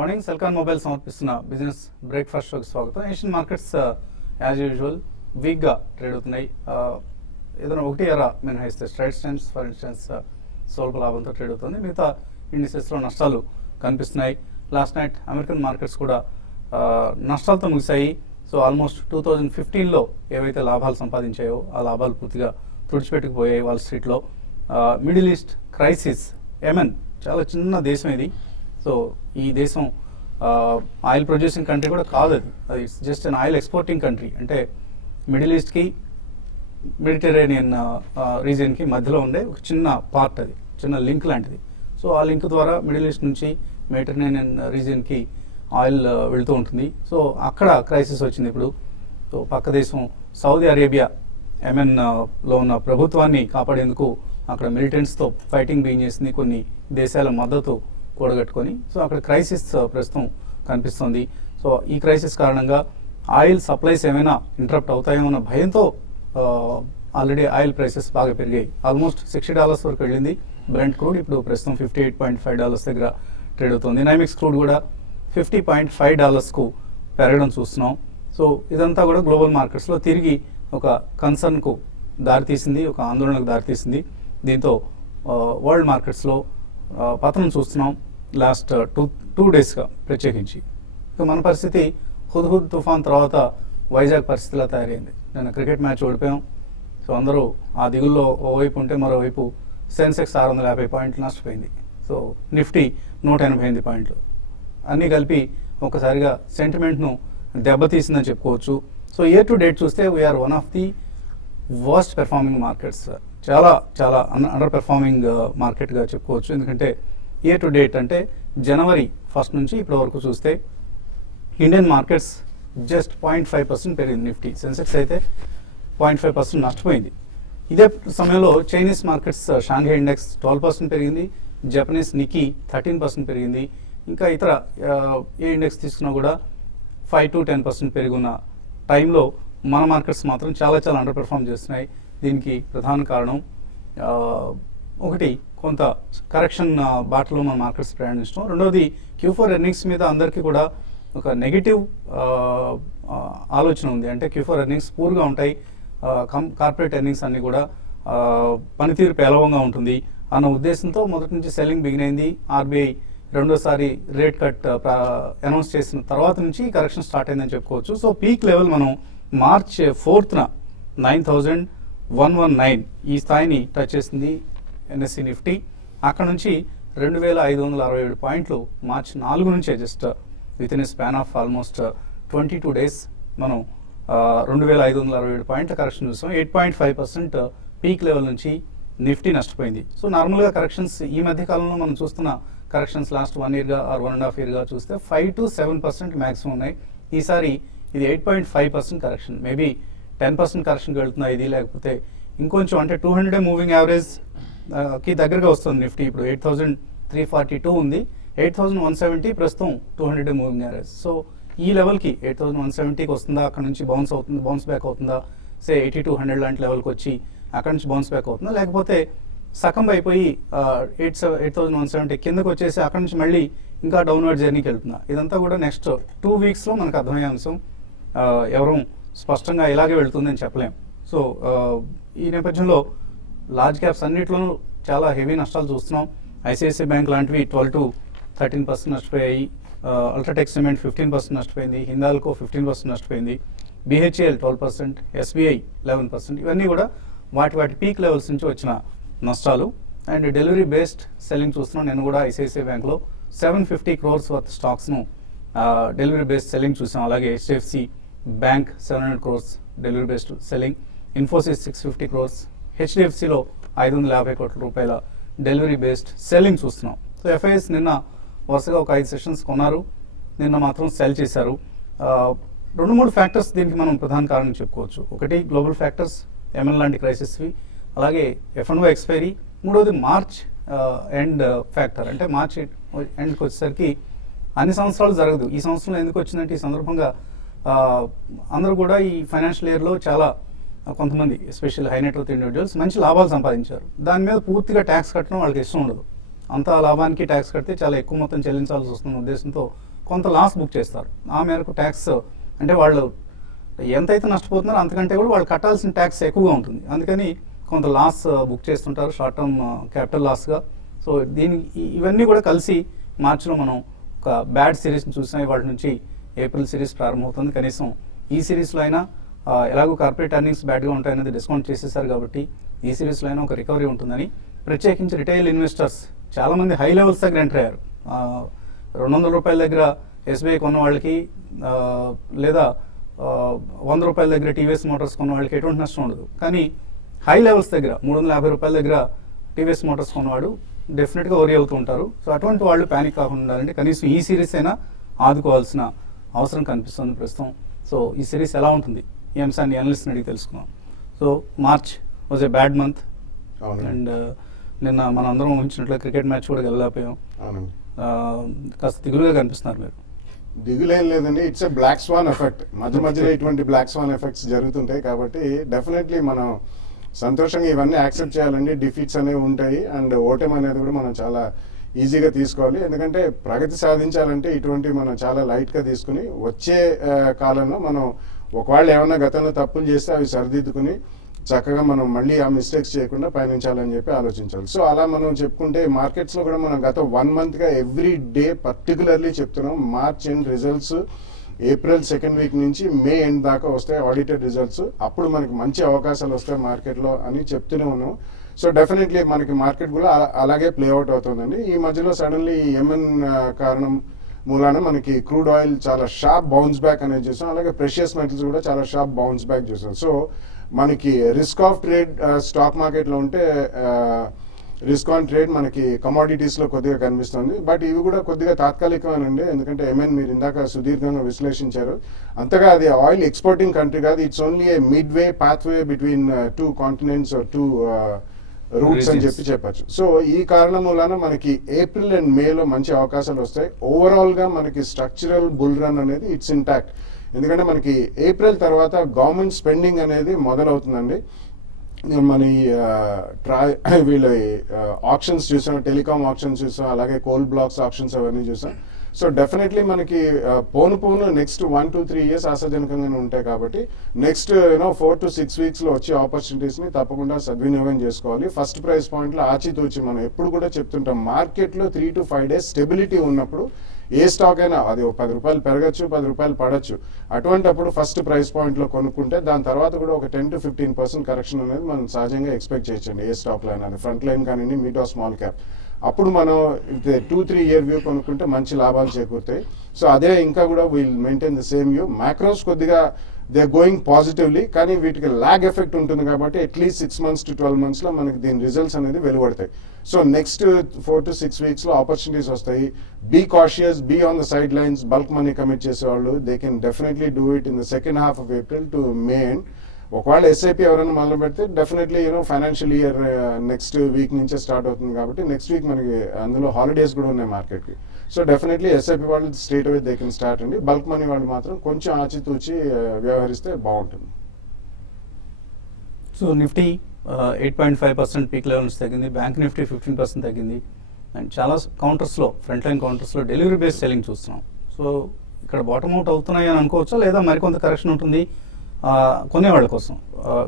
Morning Celkon mobile సమర్పిస్తున్న business breakfast షోకి స్వాగతం. ఏషియన్ మార్కెట్స్ యాజ్ యూజువల్ వీక్గా ట్రేడ్ అవుతున్నాయి. ఏదైనా ఒకటి ఎరా మినహాయిస్తే స్ట్రైట్స్ టైమ్స్ ఫర్ ఇన్స్టెన్స్ స్వల్ప లాభంతో ట్రేడ్ అవుతుంది. మిగతా ఇండిసెస్లో నష్టాలు కనిపిస్తున్నాయి. లాస్ట్ నైట్ అమెరికన్ మార్కెట్స్ కూడా నష్టాలతో ముగిశాయి. సో ఆల్మోస్ట్ 2015లో ఏవైతే లాభాలు సంపాదించాయో ఆ లాభాలు పూర్తిగా తుడిచిపెట్టుకుపోయాయి వాల్ స్ట్రీట్లో. మిడిల్ ఈస్ట్ క్రైసిస్, యెమెన్ చాలా చిన్న దేశం ఇది. సో ఈ దేశం ఆయిల్ ప్రొడ్యూసింగ్ కంట్రీ కూడా కాదు, అది it's just an oil exporting country. అంటే మిడిల్ ఈస్ట్కి మెడిటరేనియన్ రీజియన్కి మధ్యలో ఉండే ఒక చిన్న పార్ట్, అది చిన్న లింక్ లాంటిది. సో ఆ లింక్ ద్వారా మిడిల్ ఈస్ట్ నుంచి మెడిటరేనియన్ రీజియన్కి ఆయిల్ వెళుతూ ఉంటుంది. సో అక్కడ క్రైసిస్ వచ్చింది ఇప్పుడు. సో పక్క దేశం సౌదీ అరేబియా యెమెన్లో ఉన్న ప్రభుత్వాన్ని కాపాడేందుకు అక్కడ మిలిటెంట్స్తో ఫైటింగ్ బిగిన్ చేసింది, కొన్ని దేశాల మద్దతు కూడగట్టుకొని. సో అక్కడ క్రైసిస్ ప్రస్తుతం కనిపిస్తుంది. సో ఈ క్రైసిస్ కారణంగా ఆయిల్ సప్లైస్ ఏమైనా ఇంటరప్ట్ అవుతాయో అన్న భయంతో ఆల్రెడీ ఆయిల్ ప్రైసెస్ బాగా పెరిగాయి. ఆల్మోస్ట్ $60 వరకు వెళ్ళింది బ్రెంట్ క్రూడ్. ఇప్పుడు ప్రస్తుతం $58.5 దగ్గర ట్రేడ్ అవుతుంది. నైమిక్స్ క్రూడ్ కూడా $50.5కు పెరగడం చూస్తున్నాం. సో ఇదంతా కూడా గ్లోబల్ మార్కెట్స్లో తిరిగి ఒక కన్సర్న్కు దారితీసింది, ఒక ఆందోళనకు దారితీసింది. దీంతో వరల్డ్ మార్కెట్స్లో పతనం చూస్తున్నాం లాస్ట్ టూ డేస్గా ప్రత్యేకించి. ఇక మన పరిస్థితి హుద్హుద్ తుఫాన్ తర్వాత వైజాగ్ పరిస్థితిలా తయారైంది. నిన్న క్రికెట్ మ్యాచ్ ఓడిపోయాం. సో అందరూ ఆ దిగుల్లో ఓవైపు ఉంటే మరోవైపు సెన్సెక్స్ 650 పాయింట్లు నష్టపోయింది. సో నిఫ్టీ 188 పాయింట్లు. అన్నీ కలిపి ఒకసారిగా సెంటిమెంట్ను దెబ్బతీసిందని చెప్పుకోవచ్చు. సో ఇయర్ టు డేట్ చూస్తే we are one of the worst performing markets. చాలా చాలా అండర్ పెర్ఫార్మింగ్ మార్కెట్గా చెప్పుకోవచ్చు. ఎందుకంటే ఇయర్ టు డేట్ అంటే జనవరి 1 నుంచి ఇప్పటి వరకు చూస్తే ఇండియన్ మార్కెట్స్ జస్ట్ 0.5% పెరిగింది నిఫ్టీ. సెన్సెక్స్ అయితే 0.5% నష్టపోయింది. ఇదే సమయంలో చైనీస్ మార్కెట్స్ షాంఘై ఇండెక్స్ 12% పెరిగింది, జపనీస్ నికీ 13% పెరిగింది. ఇంకా ఇతర ఏ ఇండెక్స్ తీసుకున్నా కూడా 5 to 10% పెరిగిన టైంలో మన మార్కెట్స్ మాత్రం చాలా చాలా అండర్ పెర్ఫామ్ చేస్తున్నాయి. దీనికి ప్రధాన కారణం ఒకటి కొంత కరెక్షన్ బాటలో మన మార్కెట్స్ ప్రయాణించడం. రెండవది Q4 ఎర్నింగ్స్ మీద అందరికీ కూడా ఒక నెగిటివ్ ఆలోచన ఉంది. అంటే Q4 ఎర్నింగ్స్ పూర్గా ఉంటాయి, కార్పొరేట్ ఎర్నింగ్స్ అన్నీ కూడా పనితీరు పేలవంగా ఉంటుంది అన్న ఉద్దేశంతో మొదటి నుంచి సెల్లింగ్ బిగిన్ అయింది. RBI రెండోసారి రేట్ కట్ అనౌన్స్ చేసిన తర్వాత నుంచి కరెక్షన్ స్టార్ట్ అయిందని చెప్పుకోవచ్చు. సో పీక్ లెవెల్ మనం March 4th 9,119 ఈ స్థాయిని టచ్ చేసింది NSE నిఫ్టీ. అక్కడ నుంచి 2,567 పాయింట్లు March 4 నుంచే just with in a span of almost 22 days మనం 2,567 పాయింట్ల కరెక్షన్ చూసాం. 8.5% పీక్ లెవెల్ నుంచి నిఫ్టీ నష్టపోయింది. సో నార్మల్గా కరెక్షన్స్ ఈ మధ్య కాలంలో మనం చూస్తున్న కరెక్షన్స్ లాస్ట్ 1 yearగా ఆర్ 1.5 yearగా చూస్తే 5 to 7% మ్యాక్సిమం ఉన్నాయి. ఈసారి ఇది 8.5% కరెక్షన్, మేబీ 10% కరెక్షన్కి వెళ్తున్నా ఇది, లేకపోతే ఇంకొంచెం అంటే 200 మూవింగ్ యావరేజ్ కి దగ్గరగా వస్తుంది నిఫ్టీ. ఇప్పుడు 8,342 ఉంది, 8,170 ప్రస్తుతం 200 మూవింగ్ యావరేజ్. సో ఈ లెవెల్కి 8,170కి వస్తుందా, అక్కడ నుంచి బౌన్స్ బ్యాక్ అవుతుందా, సే 80-100 లాంటి లెవెల్కి వచ్చి అక్కడ నుంచి బౌన్స్ బ్యాక్ అవుతుందా, లేకపోతే సకం అయిపోయి 8,170 కిందకు వచ్చేసి అక్కడ నుంచి మళ్ళీ ఇంకా డౌన్వర్డ్ జర్నీకి వెళ్తుందా, ఇదంతా కూడా నెక్స్ట్ 2 weeksలో మనకు అర్థమయ్యే అంశం. ఎవరూ స్పష్టంగా ఇలాగే వెళ్తుందని చెప్పలేం. సో ఈ నేపథ్యంలో లార్జ్ క్యాప్స్ అన్నింటిలోనూ చాలా హెవీ నష్టాలు చూస్తున్నాం. ICICI బ్యాంక్ లాంటివి 12 to 13% నష్టపోయాయి, అల్ట్రాటెక్ సిమెంట్ 15% నష్టపోయింది, హిందాల్కో 15% నష్టపోయింది, BHEL 12%, SBI 11%. ఇవన్నీ కూడా వాటి పీక్ లెవెల్స్ నుంచి వచ్చిన నష్టాలు. అండ్ డెలివరీ బేస్డ్ సెల్లింగ్ చూస్తున్నాం. నేను కూడా ICICI బ్యాంక్లో 750 crores వర్త్ స్టాక్స్ను డెలివరీ బేస్డ్ సెల్లింగ్ చూసాం. అలాగే HDFC bank 700 crores delivery based selling, Infosys 650 crores, HDFCలో 550 కోట్ల రూపాయల డెలివరీ బేస్డ్ సెల్లింగ్ చూస్తున్నాం. సో FIS నిన్న వరుసగా ఒక 5 సెషన్స్ కొన్నారు, నిన్న మాత్రం సెల్ చేశారు. 2-3 ఫ్యాక్టర్స్ దీనికి మనం ప్రధాన కారణం చెప్పుకోవచ్చు. ఒకటి గ్లోబల్ ఫ్యాక్టర్స్, ML లాంటి క్రైసిస్వి, అలాగే F&O ఎక్స్పైరీ, మూడోది మార్చ్ ఎండ్ ఫ్యాక్టర్. అంటే మార్చ్ ఎండ్కి వచ్చేసరికి అన్ని సంవత్సరాలు జరగదు, ఈ సంవత్సరంలో ఎందుకు వచ్చిందంటే ఈ సందర్భంగా అందరూ కూడా ఈ ఫైనాన్షియల్ ఇయర్లో చాలా కొంతమంది especial high net worth individuals మంచి లాభాలు సంపాదించారు. దాని మీద పూర్తిగా ట్యాక్స్ కట్టడం వాళ్ళకి ఇష్టం ఉండదు. అంత లాభానికి ట్యాక్స్ కడితే చాలా ఎక్కువ మొత్తం చెల్లించాల్సి వస్తున్న ఉద్దేశంతో కొంత లాస్ బుక్ చేస్తారు. ఆ మేరకు ట్యాక్స్ అంటే వాళ్ళు ఎంతైతే నష్టపోతున్నారో అంతకంటే కూడా వాళ్ళు కట్టాల్సిన ట్యాక్స్ ఎక్కువగా ఉంటుంది. అందుకని కొంత లాస్ బుక్ చేస్తుంటారు షార్ట్ టర్మ్ క్యాపిటల్ లాస్గా. సో ఇవన్నీ కూడా కలిసి మార్చిలో మనం ఒక బ్యాడ్ సిరీస్ని చూసినా వాటి నుంచి ఏప్రిల్ సిరీస్ ప్రారంభమవుతుంది. కనీసం ఈ సిరీస్లో అయినా ఎలాగో కార్పొరేట్ ఎర్నింగ్స్ బ్యాడ్గా ఉంటాయనేది డిస్కౌంట్ చేసేసారు కాబట్టి ఈ సిరీస్లో అయినా ఒక రికవరీ ఉంటుందని ప్రత్యేకించి రిటైల్ ఇన్వెస్టర్స్ చాలామంది హై లెవెల్స్ దగ్గర ఎంటర్ అయ్యారు. 200 రూపాయల దగ్గర ఎస్బీఐ కొన్న వాళ్ళకి లేదా 100 రూపాయల దగ్గర టీవీఎస్ మోటార్స్ కొన్న వాళ్ళకి ఎటువంటి నష్టం ఉండదు. కానీ హై లెవెల్స్ దగ్గర 350 రూపాయల దగ్గర టీవీఎస్ మోటార్స్ కొన్నవాడు డెఫినెట్గా వరి అవుతూ ఉంటారు. సో అటువంటి వాళ్ళు ప్యానిక్ కాకుండా ఉండాలంటే కనీసం ఈ సిరీస్ అయినా ఆదుకోవాల్సిన అవసరం కనిపిస్తుంది ప్రస్తుతం. సో ఈ సిరీస్ ఎలా ఉంటుంది ఈ అంశాన్ని అనలిస్ట్ని అడిగి తెలుసుకున్నాం. So March was a bad month and నిన్న మనం అందరం ఊహించినట్లు క్రికెట్ మ్యాచ్ కూడా వెళ్ళలేకపోయాం. కాస్త దిగులుగా కనిపిస్తున్నారు మీరు. దిగులేం లేదండి, it's a black swan effect. మధ్యలో ఇటువంటి బ్లాక్ స్వాన్ ఎఫెక్ట్స్ జరుగుతుంటాయి కాబట్టి డెఫినెట్లీ మనం సంతోషంగా ఇవన్నీ యాక్సెప్ట్ చేయాలండి. డిఫీట్స్ అనేవి ఉంటాయి అండ్ ఓటమి అనేది కూడా మనం చాలా ఈజీగా తీసుకోవాలి. ఎందుకంటే ప్రగతి సాధించాలంటే ఇటువంటి మనం చాలా లైట్గా తీసుకుని వచ్చే కాలంలో మనం ఒకవేళ ఏమైనా గతంలో తప్పులు చేస్తే అవి సరిదిద్దుకుని చక్కగా మనం మళ్ళీ ఆ మిస్టేక్స్ చేయకుండా పయనించాలని చెప్పి ఆలోచించాలి. సో అలా మనం చెప్పుకుంటే మార్కెట్స్లో కూడా మనం గత 1 మంత్గా ఎవ్రీ డే పర్టికులర్లీ చెప్తున్నాం March end results April 2nd week నుంచి మే ఎండ్ దాకా వస్తాయి ఆడిటెడ్ రిజల్ట్స్. అప్పుడు మనకి మంచి అవకాశాలు వస్తాయి మార్కెట్లో అని చెప్తూనే ఉన్నాం. సో డెఫినెట్లీ మనకి మార్కెట్ కూడా అలాగే ప్లేఅవుట్ అవుతుందండి. ఈ మధ్యలో సడన్లీ యెమెన్ కారణం మూలాన మనకి క్రూడ్ ఆయిల్ చాలా షార్ప్ బౌన్స్ బ్యాక్ అనేది చూసాం. అలాగే ప్రెషియస్ మెటల్స్ కూడా చాలా షార్ప్ బౌన్స్ బ్యాక్ చూసాం. సో మనకి రిస్క్ ఆఫ్ ట్రేడ్ స్టాక్ మార్కెట్లో ఉంటే రిస్క్ ఆన్ ట్రేడ్ మనకి కమోడిటీస్లో కొద్దిగా కనిపిస్తుంది. బట్ ఇవి కూడా కొద్దిగా తాత్కాలికమేనండి. ఎందుకంటే యెమెన్ మీరు ఇందాక సుదీర్ఘంగా విశ్లేషించారు, అంతగా అది ఆయిల్ ఎక్స్పోర్టింగ్ కంట్రీ కాదు. It's only a mid way path way between 2 continents or 2 routes అని చెప్పచ్చు. సో ఈ కారణం వలన మనకి ఏప్రిల్ అండ్ మేలో మంచి అవకాశాలు వస్తాయి. ఓవరాల్గా మనకి స్ట్రక్చరల్ బుల్ రన్ అనేది ఇట్స్ ఇంటాక్ట్. ఎందుకంటే మనకి ఏప్రిల్ తర్వాత గవర్నమెంట్ స్పెండింగ్ అనేది మొదలవుతుందండి. మన వీళ్ళ ఆప్షన్స్ చూసాం, టెలికామ్ ఆప్షన్స్ చూసాం, అలాగే కోల్ బ్లాక్స్ ఆప్షన్స్ అవన్నీ చూసాం. సో డెఫినెట్లీ మనకి పోను నెక్స్ట్ 1-2-3 years ఆశాజనకంగానే ఉంటాయి కాబట్టి నెక్స్ట్ 4 to 6 weeks వచ్చే ఆపర్చునిటీస్ని తప్పకుండా సద్వినియోగం చేసుకోవాలి. ఫస్ట్ ప్రైస్ పాయింట్లో ఆచితూచి మనం ఎప్పుడు కూడా చెప్తుంటాం మార్కెట్లో 3 to 5 days స్టెబిలిటీ ఉన్నప్పుడు ఏ స్టాక్ అయినా అది 10 రూపాయలు పెరగచ్చు, 10 రూపాయలు పడచ్చు. అటువంటిప్పుడు ఫస్ట్ ప్రైస్ పాయింట్లో కొనుక్కుంటే దాని తర్వాత కూడా ఒక 10 to 15% కరెక్షన్ అనేది మనం సహజంగా ఎక్స్పెక్ట్ చేయొచ్చండి. ఏ స్టాక్లో అయినా అది ఫ్రంట్ లైన్ కానివ్వండి, మిడ్ ఆర్ స్మాల్ క్యాప్. అప్పుడు మనం 2-3 year వ్యూ కొనుక్కుంటే మంచి లాభాలు చేకూరుతాయి. సో అదే ఇంకా కూడా will maintain the same view. Macros కొద్దిగా దే గోయింగ్ పాజిటివ్లీ, కానీ వీటికి లాగ్ ఎఫెక్ట్ ఉంటుంది కాబట్టి అట్లీస్ట్ 6 months to 12 months మనకి దీని రిజల్ట్స్ అనేది వెలువడతాయి. So next 4 to 6 weeks opportunities వస్తాయి. Be cautious, be on the side lines. Bulk money commit చేసేవాళ్ళు they can definitely do it in the second half of April to May end. ఒకవేళ SIP ఎవరైనా మొదలు పెడితే definitely financial year next week నుంచే start అవుతుంది కాబట్టి next week మనకి అందులో హాలిడేస్ కూడా ఉన్నాయి మార్కెట్కి. సో డెఫినెట్లీ ఎస్ఐపి వాళ్ళు straight away they can start అండి. బల్క్ మనీ వాళ్ళు మాత్రం కొంచెం ఆచితూచి వ్యవహరిస్తే బాగుంటుంది. సో నిఫ్టీ 8.5% పీక్ లెవెల్ నుంచి తగ్గింది. బ్యాంక్ నిఫ్టీ 15% తగ్గింది. అండ్ చాలా కౌంటర్స్లో, ఫ్రంట్ లైన్ కౌంటర్స్లో డెలివరీ బేస్డ్ సెల్లింగ్ చూస్తున్నాం. సో ఇక్కడ బాటమ్ అవుట్ అవుతున్నాయి అని అనుకోవచ్చా, లేదా మరికొంత కరెక్షన్ ఉంటుంది కొనేవాళ్ళ కోసం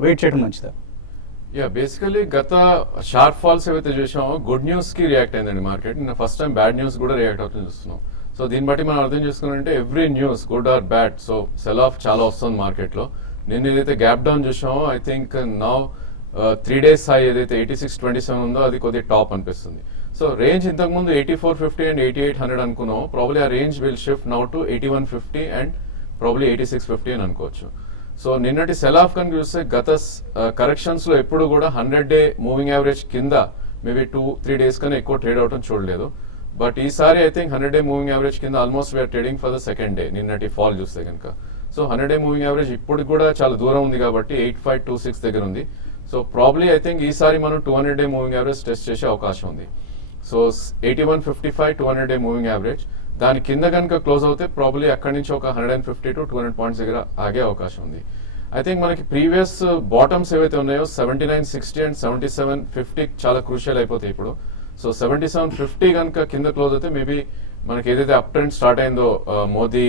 వెయిట్ చేయడం మంచిదా? బేసికలీ గత షార్ప్ ఫాల్స్ ఏవైతే చూసామో గుడ్ న్యూస్ కి రియాక్ట్ అయిందండి market. First time bad news కూడా రియాక్ట్ అవుతుంది చూస్తున్నాం. సో దీన్ని బట్టి మనం అర్థం చేసుకున్నారంటే every news good or bad, so sell off చాలా వస్తుంది మార్కెట్లో. నిన్న ఏదైతే గ్యాప్ డౌన్ చూసామో I think now 3 days high ఏదైతే 86.27 ఉందో అది కొద్దిగా టాప్ అనిపిస్తుంది. సో రేంజ్ ఇంతకుముందు 8450 అండ్ 8800 అనుకున్నాం. ప్రాబ్లీ ఆ range will shift now to 8150 and probably 8650 అని అనుకోవచ్చు. సో నిన్నటి సెల్ ఆఫ్ కనుక చూస్తే గత కరెక్షన్స్ లో ఎప్పుడు కూడా 100-day మూవింగ్ యావరేజ్ కింద మేబీ 2-3 days కన్నా ఎక్కువ ట్రేడ్ అవటం చూడలేదు. బట్ ఈసారి I think 100-day moving average కింద almost we're trading for the second day నిన్నటి ఫాల్ చూస్తే కనుక. సో 100-day మూవింగ్ యావరేజ్ ఇప్పుడు కూడా చాలా దూరం ఉంది కాబట్టి 8526 దగ్గర ఉంది. సో ప్రాబ్లీ ఐ థింక్ ఈసారి మనం 200-day మూవింగ్ యావరేజ్ టెస్ట్ చేసే అవకాశం ఉంది. సో 8155 200-day మూవింగ్ యావరేజ్ దాని కింద కనుక క్లోజ్ అవుతే ప్రాబ్లీ అక్కడి నుంచి ఒక 150 to 200 points దగ్గర ఆగే అవకాశం ఉంది. ఐ థింక్ మనకి ప్రీవియస్ బాటమ్స్ ఏవైతే ఉన్నాయో 7960 అండ్ 7750 చాలా క్రూషియల్ అయిపోతాయి ఇప్పుడు. సో 7750 కనుక కింద క్లోజ్ అయితే మేబీ మనకి ఏదైతే అప్ ట్రెండ్ స్టార్ట్ అయిందో మోదీ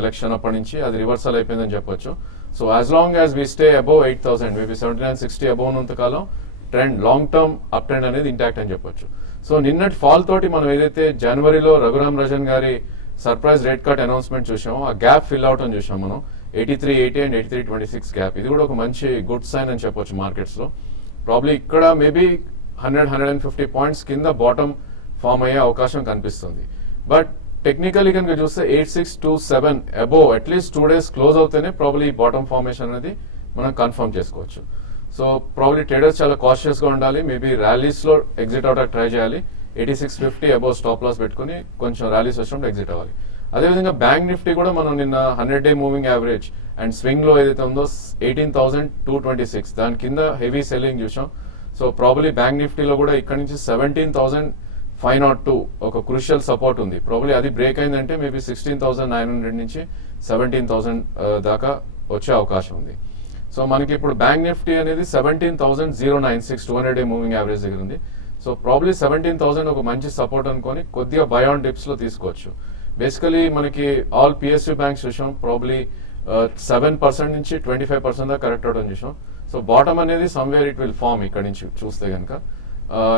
ఎలక్షన్ అప్పటి నుంచి అది రివర్సల్ అయిపోయిందని చెప్పొచ్చు. So as long as we stay above 8,000 maybe 79-60 above ఉన్నంత కాలం trend long term up trend అనేది ఇంటాక్ట్ అని చెప్పొచ్చు. సో నిన్నటి ఫాల్ తోటి మనం ఏదైతే జనవరిలో రఘురామ్ రాజన్ గారి సర్ప్రైజ్ రేట్ కట్ అనౌన్స్మెంట్ చూసామో ఆ గ్యాప్ ఫిల్ అవుట్ అని చూసాం మనం 83.80 అండ్ 83.26 గ్యాప్. ఇది కూడా ఒక మంచి గుడ్ సైన్ అని చెప్పొచ్చు మార్కెట్స్ లో. ప్రాబ్లీ ఇక్కడ మేబీ 100-150 పాయింట్స్ కింద బాటమ్ ఫామ్ అయ్యే అవకాశం కనిపిస్తుంది. బట్ టెక్నికలీ కనుక చూస్తే 8627 అబోవ్ అట్లీస్ట్ 2 days క్లోజ్ అవుతేనే ప్రాబ్లీ బాటమ్ ఫార్మేషన్ అనేది మనం కన్ఫర్మ్ చేసుకోవచ్చు. సో ప్రాబ్లీ ట్రేడర్స్ చాలా కాషియస్ గా ఉండాలి. మేబీ ర్యాలీస్ లో ఎగ్జిట్ అవడానికి ట్రై చేయాలి. 8650 అబోవ్ స్టాప్ లాస్ పెట్టుకుని కొంచెం ర్యాలీస్ వచ్చినప్పుడు ఎగ్జిట్ అవ్వాలి. అదేవిధంగా బ్యాంక్ నిఫ్టీ కూడా మనం నిన్న 100-day moving average and swing లో ఏదైతే ఉందో 18,226 దాని కింద హెవీ సెల్లింగ్ చూసాం. సో ప్రాబ్లీ బ్యాంక్ నిఫ్టీలో కూడా ఇక్కడ నుంచి 17,502 ఒక క్రూషియల్ సపోర్ట్ ఉంది. ప్రాబ్లీ అది బ్రేక్ అయిందంటే మేబీ 16,900 నుంచి 17,000 దాకా వచ్చే అవకాశం ఉంది. సో మనకి ఇప్పుడు బ్యాంక్ నిఫ్టీ అనేది 17,096 200-day మూవింగ్ యావరేజ్ దగ్గర ఉంది. సో ప్రాబ్లీ 17,000 ఒక మంచి సపోర్ట్ అనుకొని కొద్దిగా బై ఆన్ డిప్స్ లో తీసుకోవచ్చు. బేసికలీ మనకి ఆల్ పిఎస్యూ బ్యాంక్స్ చూసాం ప్రాబ్లీ 7% నుంచి 25% దాకా కరెక్ట్ అవడం చూసాం. సో బాటమ్ అనేది సమ్వేర్ ఇట్ విల్ ఫార్మ్ ఇక్కడ నుంచి చూస్తే కనుక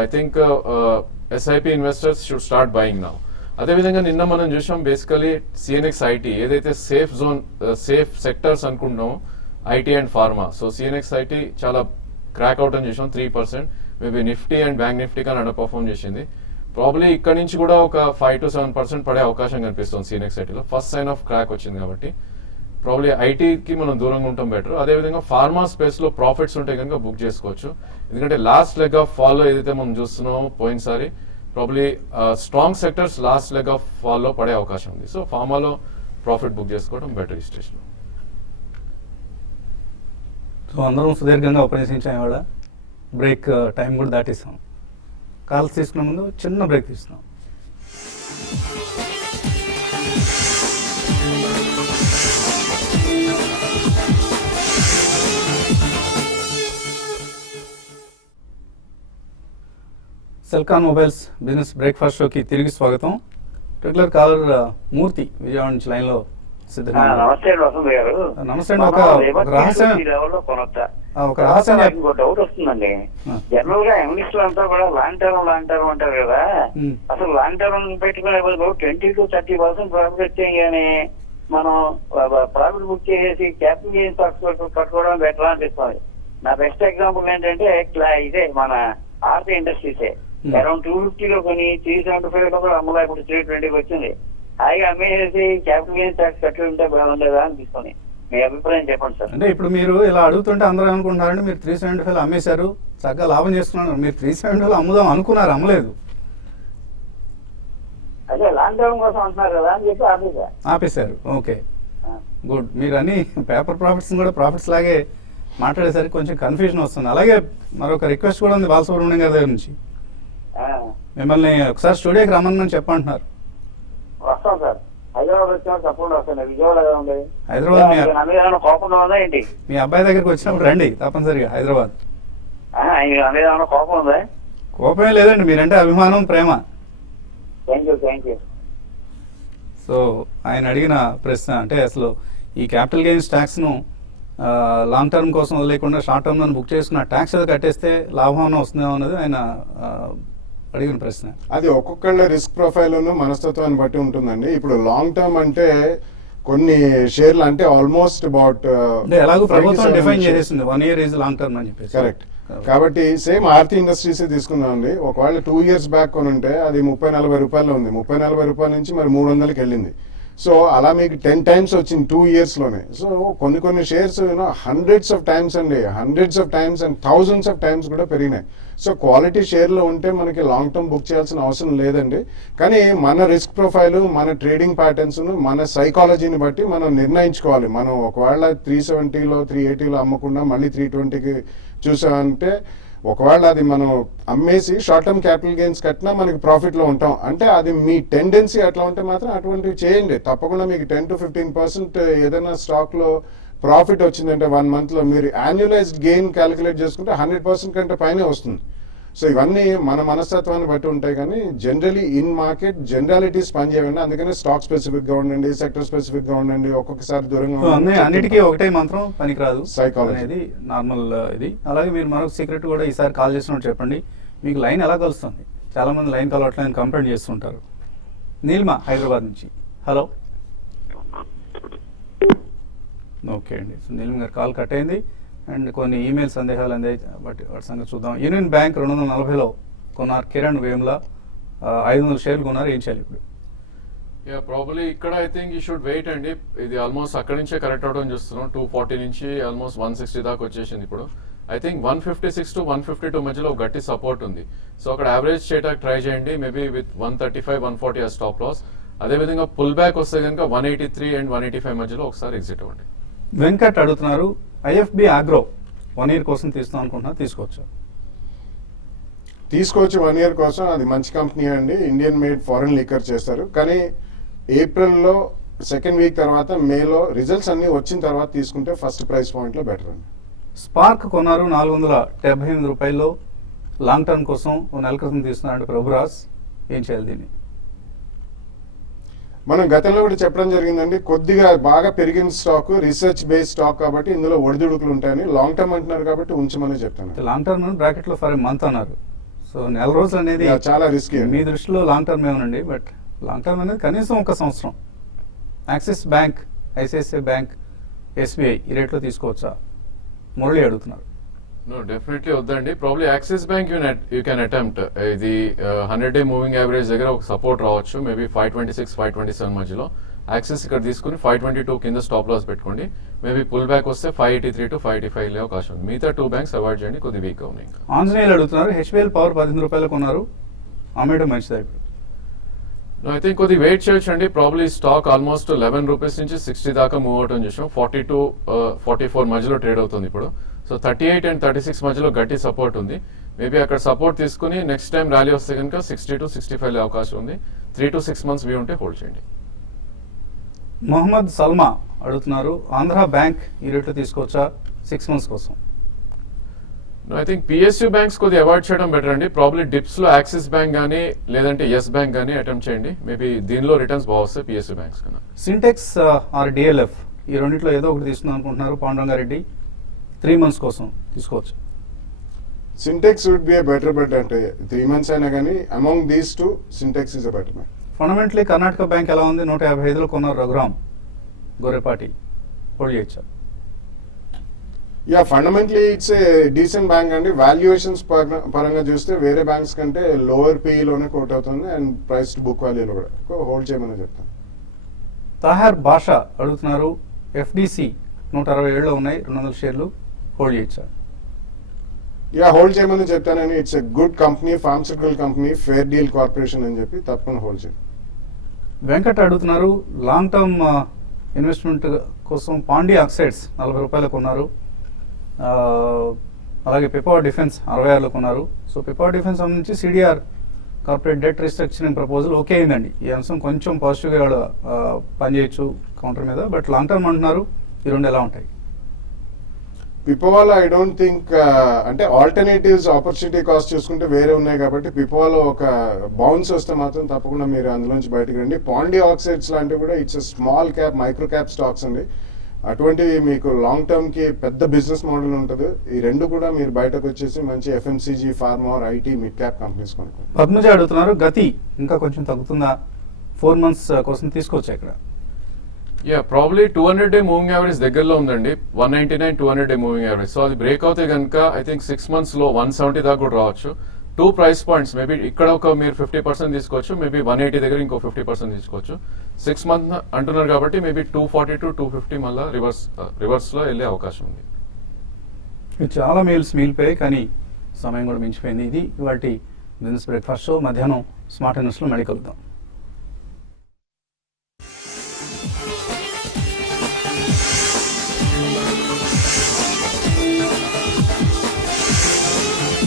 I think SIP investors should start buying now. అదేవిధంగా నిన్న మనం చూసాం బేసికలీ సిఎన్ఎక్స్ ఐటీ ఏదైతే సేఫ్ జోన్ సేఫ్ సెక్టర్స్ అనుకుంటున్నామో IT and pharma. So CNX IT చాలా క్రాక్ అవుట్ అని చూసాం 3%. Maybe Nifty and bank Nifty కానీ అండర్ పర్ఫార్మ్ చేసింది. ప్రాబ్లీ ఇక్కడ నుంచి కూడా ఒక 5-7% పడే అవకాశం కనిపిస్తుంది సిఎన్ఎక్స్ ఐటీలో. ఫస్ట్ సైన్ ఆఫ్ క్రాక్ వచ్చింది కాబట్టి ప్రాబ్లీ ఐటీకి మనం దూరంగా ఉంటాం బెటర్. అదేవిధంగా ఫార్మా స్పేస్ లో ప్రాఫిట్స్ ఉంటే కనుక బుక్ చేసుకోవచ్చు. ఎందుకంటే లాస్ట్ లెగ్ ఆఫ్ ఫాల్ లో ఏదైతే మనం చూస్తున్నామో పోయినసారి probably strong sectors last leg of fall లో పడే అవకాశం ఉంది. సో ఫార్మాలో ప్రాఫిట్ బుక్ చేసుకోవడం బెటర్ ఈ స్టేషన్. సో అందరం సుదీర్ఘంగా ఉపన్యసించాం ఇవాళ. బ్రేక్ టైం కూడా దాటిస్తాం. కాల్స్ తీసుకునే ముందు చిన్న బ్రేక్ తీస్తున్నాం. సెల్కాన్ మొబైల్స్ బిజినెస్ బ్రేక్ఫాస్ట్ షోకి తిరిగి స్వాగతం. రెగ్యులర్ కాలర్ మూర్తి విజయవాడ నుంచి లైన్ లో సిద్ధంగా. నమస్తే వసంత్ గారు. నమస్తే అండి. ఒక రహస్యం ఇంకో డౌట్ వస్తుందండి. జనరల్ గా ఎమ్నిస్టులు అంతా కూడా లాంగ్ టర్మ్ అంటారు కదా. అసలు లాంగ్ టర్మ్ పెట్టుకునే 20-30% ప్రాఫిట్ వచ్చాయి కానీ మనం ప్రాఫిట్ బుక్ చేసేసి క్యాపిటల్ గెయిన్స్ కట్టుకోవడం బెటర్ అనిపిస్తుంది. నా బెస్ట్ ఎగ్జాంపుల్ ఏంటంటే ఇదే మన ఆర్తి ఇండస్ట్రీసే. అరౌండ్ 250 కొని 375 కూడా అమ్మలా ఇప్పుడు 320 వచ్చింది. హాయిగా అమ్మేసి క్యాపిటల్ గెయిన్స్ ట్యాక్స్ కట్టి ఉంటే బాగుండేదా అనిపిస్తుంది. మీ అభిప్రాయం చెప్పండి సార్. అంటే ఇప్పుడు మీరు ఇలా అడుగుతుంటే అందరూ అనుకుంటున్నారంటే మీరు 375 అమ్మేశారు, చక్కగా లాభం చేసుకున్నారు. మీరు 370 అమ్ముదాం అనుకున్నారు, అమ్మలేదు. అదే లాంగ్ టర్మ్ కోసం అంటున్నారు కదా అని చెప్పి ఆపేశారు. Okay, good. మీరు అన్ని పేపర్ ప్రాఫిట్స్ కూడా ప్రాఫిట్స్ లాగే మాట్లాడేసరికి కొంచెం కన్ఫ్యూజన్ వస్తుంది. అలాగే మరొక రిక్వెస్ట్ కూడా ఉంది బాలసుబ్రహ్మణ్యం గారి దగ్గర నుంచి. మిమ్మల్ని ఒకసారి స్టూడియోకి రమ్మని చెప్పంటున్నారు. వస్తాం సార్. హైదరాబాద్ వచ్చినా తప్పకుండా వస్తాను. విజయవాడ ఉంది. హైదరాబాద్ కోపం ఉందా ఏంటి? మీ అబ్బాయి దగ్గరికి వచ్చినప్పుడు రండి తప్పనిసరిగా హైదరాబాద్. కోపం ఉందా? కోపమే లేదండి, మీరంటే అభిమానం, ప్రేమ. Thank you. సో ఆయన అడిగిన ప్రశ్న అంటే అసలు ఈ క్యాపిటల్ గెయిన్స్ ట్యాక్స్ ను లాంగ్ టర్మ్ కోసం వదిలేకుండా షార్ట్ టర్మ్ లో బుక్ చేసుకున్న ట్యాక్స్ ఏదో కట్టేస్తే లాభం వస్తుందేమో అన్నది ఆయన అడిగిన ప్రశ్న. అది ఒక్కొక్కళ్ళ రిస్క్ ప్రొఫైల్ మనస్తత్వాన్ని బట్టి ఉంటుందండి. ఇప్పుడు లాంగ్ టర్మ్ అంటే కొన్ని షేర్లు అంటే ఆల్మోస్ట్ అబౌట్ ఎలాగో ప్రభుత్వం డిఫైన్ చేసేసింది 1 year ఈజ్ లాంగ్ టర్మ్ అని చెప్పేసి. కరెక్ట్. కాబట్టి సేమ్ ఆర్తి ఇండస్ట్రీస్ తీసుకుందామండి. ఒకవేళ 2 years బ్యాక్ కొని ఉంటే అది 30-40 రూపాయలు ఉంది. 30-40 రూపాయల నుంచి మరి 300కి వెళ్ళింది. సో అలా మీకు 10 times వచ్చింది 2 years లోనే. సో కొన్ని shares hundreds of times and thousands of times కూడా పెరిగినాయి. సో క్వాలిటీ షేర్లో ఉంటే మనకి లాంగ్ టర్మ్ బుక్ చేయాల్సిన అవసరం లేదండి. కానీ మన రిస్క్ ప్రొఫైల్, మన ట్రేడింగ్ ప్యాటర్న్స్, మన సైకాలజీని బట్టి మనం నిర్ణయించుకోవాలి. మనం ఒకవేళ 370లో 380లో అమ్మకుండా మళ్ళీ 320కి చూసామంటే ఒకవేళ అది మనం అమ్మేసి షార్ట్ టర్మ్ క్యాపిటల్ గెయిన్స్ కట్టినా మనకి ప్రాఫిట్లో ఉంటాం. అంటే అది మీ టెండెన్సీ అట్లా ఉంటే మాత్రం అటువంటివి చేయండి. తప్పకుండా మీకు 10-15% ఏదైనా స్టాక్లో ప్రాఫిట్ వచ్చిందంటే 1 monthలో మీరు యాన్యులైజ్డ్ గెయిన్ క్యాలిక్యులేట్ చేసుకుంటే 100% కంటే పైనే వస్తుంది. సో ఇవన్నీ మన మనస్తత్వాన్ని బట్టి ఉంటాయి, కానీ జనరలీ ఇన్ మార్కెట్ జనరాలిటీస్ పనిచేయండి. అందుకనే స్టాక్ స్పెసిఫిక్ గా ఉండండి, సెక్టర్ స్పెసిఫిక్ గా ఉండండి, ఒక్కొక్కసారి దూరంగా సో ఉండండి. అన్నిటికీ ఒకటే మంత్రం పనికిరాదు Psychology. అనేది నార్మల్ ఇది. అలాగే మీరు మరొక సీక్రెట్ కూడా ఈసారి కాల్ చేసినట్టు చెప్పండి, మీకు లైన్ ఎలా కలుస్తుంది? చాలా మంది లైన్ కలవట్లని కంప్లైంట్ చేస్తుంటారు. నీలిమ హైదరాబాద్ నుంచి, హలో. ఓకే అండి, సో నీలిమ గారు కాల్ కట్ అయింది. అండ్ కొన్ని ఈమెయిల్ సందేహాలు అందాయి, బట్ వాటి సంగతి చూద్దాం. యూనియన్ బ్యాంక్ 240లో కొన్నారు కిరణ్ వేమ్లా, 500 షేర్లు కొన్నారు, ఏం చేయాలి ఇప్పుడు? యా ప్రాబ్లీ ఇక్కడ I think you should wait అండి. ఇది ఆల్మోస్ట్ అక్కడి నుంచే కరెక్ట్ అవడం చూస్తున్నాం. 240 నుంచి ఆల్మోస్ట్ 160 దాకా వచ్చేసింది ఇప్పుడు. ఐ థింక్ 156 to 152 మధ్యలో ఒక గట్టి సపోర్ట్ ఉంది. సో అక్కడ యావరేజ్ చేయడానికి ట్రై చేయండి, maybe with 135, 140 as stop loss. అదేవిధంగా పుల్ బ్యాక్ వస్తే కనుక 183 and 185 మధ్యలో ఒకసారి ఎగ్జిట్ అవ్వండి. వెంకట్ అడుగుతున్నారు, ఐఎఫ్బి ఆగ్రో 1 year కోసం తీస్తాం అనుకుంటున్నా, తీసుకోవచ్చు? తీసుకోవచ్చు 1 year కోసం. అది మంచి కంపెనీ అండి, ఇండియన్ మేడ్ ఫారెన్ లీకర్ చేస్తారు. కానీ ఏప్రిల్లో సెకండ్ వీక్ తర్వాత మేలో రిజల్ట్స్ అన్ని వచ్చిన తర్వాత తీసుకుంటే ఫస్ట్ ప్రైస్ పాయింట్లో బెటర్ అండి. స్పార్క్ కొన్నారు 478 రూపాయల్లో, లాంగ్ టర్మ్ కోసం ఓ నెల క్రితం తీసుకున్నాడు ప్రభురాజ్, ఏం చేయాలి దీన్ని? మనం గతంలో కూడా చెప్పడం జరిగిందండి, కొద్దిగా బాగా పెరిగిన స్టాక్, రీసెర్చ్ బేస్డ్ స్టాక్ కాబట్టి ఇందులో ఒడిదుడుకులు ఉంటాయని. లాంగ్ టర్మ్ అంటున్నారు కాబట్టి ఉంచమని చెప్తాను. లాంగ్ టర్మ్ బ్రాకెట్ లో ఫర్ ఎ మంత్ అన్నారు. సో నెల రోజులు అనేది చాలా రిస్కీ. మీ దృష్టిలో లాంగ్ టర్మ్ ఏమనండి, బట్ లాంగ్ టర్మ్ అనేది కనీసం 1 సంవత్సరం. Axis bank, ICICI bank, SBI ఈ రేట్లో తీసుకోవచ్చా? మురళి అడుగుతున్నారు. నో డెఫినెట్లీ వద్దండి. Probably Axis bank you can attempt. ఇది 100-day మూవింగ్ యావరేజ్ దగ్గర ఒక సపోర్ట్ రావచ్చు, మేబీ 526, 527 మధ్యలో. యాక్సిస్ ఇక్కడ తీసుకుని 522 కింద స్టాప్ లాస్ పెట్టుకోండి. మేబీ పుల్ బ్యాక్ వస్తే 583 to 585 వెళ్ళే అవకాశం ఉంది. మిగతా 2 బ్యాంక్స్ అవాయిడ్ చేయండి, కొద్ది వీక్ గా ఉన్నాయి. ఆంజనేయులు అడుగుతున్నారు, హెచ్బిఎల్ పవర్ 15 రూపాయలు కొన్నారు, అమ్మేయడం మంచిదా ఇప్పుడు? ఐ థింక్ కొద్ది వెయిట్ చేయొచ్చు అండి. ప్రాబ్లీ స్టాక్ ఆల్మోస్ట్ 11 రూపీస్ నుంచి 60 దాకా మూవ్ అవటం చూసాం. 42, 44 మధ్యలో ట్రేడ్ అవుతుంది ఇప్పుడు. సో 38 and 36 మధ్యలో గట్టి సపోర్ట్ ఉంది. మేబీ అక్కడ సపోర్ట్ తీసుకుని నెక్స్ట్ టైం ర్యాలీ వస్తే కనుక 60 to 65 అవకాశం ఉంది. 3 to 6 months వ్యూ ఉంటే హోల్డ్ చేయండి. మొహమ్మద్ సల్మా అడుగుతున్నారు, ఆంధ్ర బ్యాంక్ ఈ రేట్లో తీసుకోవచ్చా 6 months కోసం? ఐ థింక్ పిఎస్యూ బ్యాంక్స్ కొద్దిగా అవాయిడ్ చేయడం బెటర్ అండి. ప్రాబ్లీ డిప్స్ లో యాక్సిస్ బ్యాంక్ కానీ లేదంటే ఎస్ బ్యాంక్ కానీ అటెంప్ట్ చేయండి. మేబీ దీనిలో రిటర్న్స్ బాగా పిఎస్యూ బ్యాంక్స్ కన్నా. సింటెక్స్ ఆర్ డిఎల్ఎఫ్ ఈ రెండిట్లో ఏదో ఒకటి తీసుకుందాం అనుకుంటున్నారు పాండురంగారెడ్డి, 3 months కోసం తీసుకోవచ్చు? Sintex would be a better bet అంటే 3 months అయినా కానీ among these 2 Sintex is a better bet. Fundamentally Karnataka bank ఎలా ఉంది? 155లో కొన్నారు రఘురామ్, గొర్రెపాటి, హోల్డ్ చేయొచ్చా? Yeah fundamentally it's a decent bank అండి. వాల్యుయేషన్స్ పరంగా చూస్తే వేరే బ్యాంక్స్ కంటే లోవర్ పీఈలోనే కోట్ అవుతుంది అండ్ ప్రైస్ టు బుక్ వాల్యూలో కూడా హోల్డ్ చేయమని చెప్తాను. తాహార్ భాష అడుగుతున్నారు, ఎఫ్డిసి 167లో ఉన్నాయి, 200 షేర్లు, హోల్డ్ చేయొచ్చా? యా హోల్డ్ చేయమని చెప్తానని. It's a good company, pharmaceutical company, fair deal corporation అని చెప్పి తప్పకుండా హోల్డ్ చేయండి. వెంకట్ అడుగుతున్నారు, లాంగ్ టర్మ్ ఇన్వెస్ట్మెంట్ కోసం పాండి ఆక్సైడ్స్ 40 రూపాయలు కొన్నారు, అలాగే పిపవర్ డిఫెన్స్ 66లో కొన్నారు. సో పిపవర్ డిఫెన్స్ సంబంధించి CDR corporate debt restructuring proposal okay అయిందండి. ఈ అంశం కొంచెం పాజిటివ్గా వాళ్ళు పనిచేయచ్చు కౌంటర్ మీద, బట్ లాంగ్ టర్మ్ అంటున్నారు. ఈ రెండు ఎలా ఉంటాయి? పిపోవాలో ఐ డోంట్ థింక్ అంటే ఆల్టర్నేటివ్స్ ఆపర్చునిటీ కాస్ట్ చూసుకుంటే వేరే ఉన్నాయి కాబట్టి పిపోవాలో ఒక బౌన్స్ వస్తే మాత్రం తప్పకుండా మీరు అందులోంచి బయటకు రండి. పాండి ఆక్సైడ్స్ లాంటివి కూడా it's small cap, micro cap stocks అండి. అటువంటివి మీకు లాంగ్ టర్మ్ కి పెద్ద బిజినెస్ మోడల్ ఉంటుంది. ఈ రెండు కూడా మీరు బయటకు వచ్చేసి మంచి FMCG, pharma, IT, mid cap companies కొనుక్కోండి. పద్మజ అడుగుతున్నారు, గతి ఇంకా కొంచెం తగ్గుతుందా? 4 months కోసం తీసుకోవచ్చా ఇక్కడ? Yeah probably 200-day moving average దగ్గరలో ఉందండి. 199, 200-day మూవింగ్ యావరేజ్. సో అది బ్రేక్ అవుతే కనుక ఐ థింక్ 6 months లో 170 దాకా కూడా రావచ్చు. 2 price points, మేబీ ఇక్కడ ఒక మీరు 50% తీసుకోవచ్చు, మేబీ 180 దగ్గర ఇంకో 50% తీసుకోవచ్చు. 6 months అంటున్నారు కాబట్టి మేబీ 240 to 250 మళ్ళీ రివర్స్ లో వెళ్ళే అవకాశం ఉంది. చాలా మెయిల్స్ మిగిలిపోయాయి, కానీ సమయం కూడా మించిపోయింది. ఇది ఇవాటి బిజినెస్ బ్రేక్ఫాస్ట్ షో. మధ్యాహ్నం స్మార్ట్ న్యూస్లో మళ్ళీ కలుద్దాం.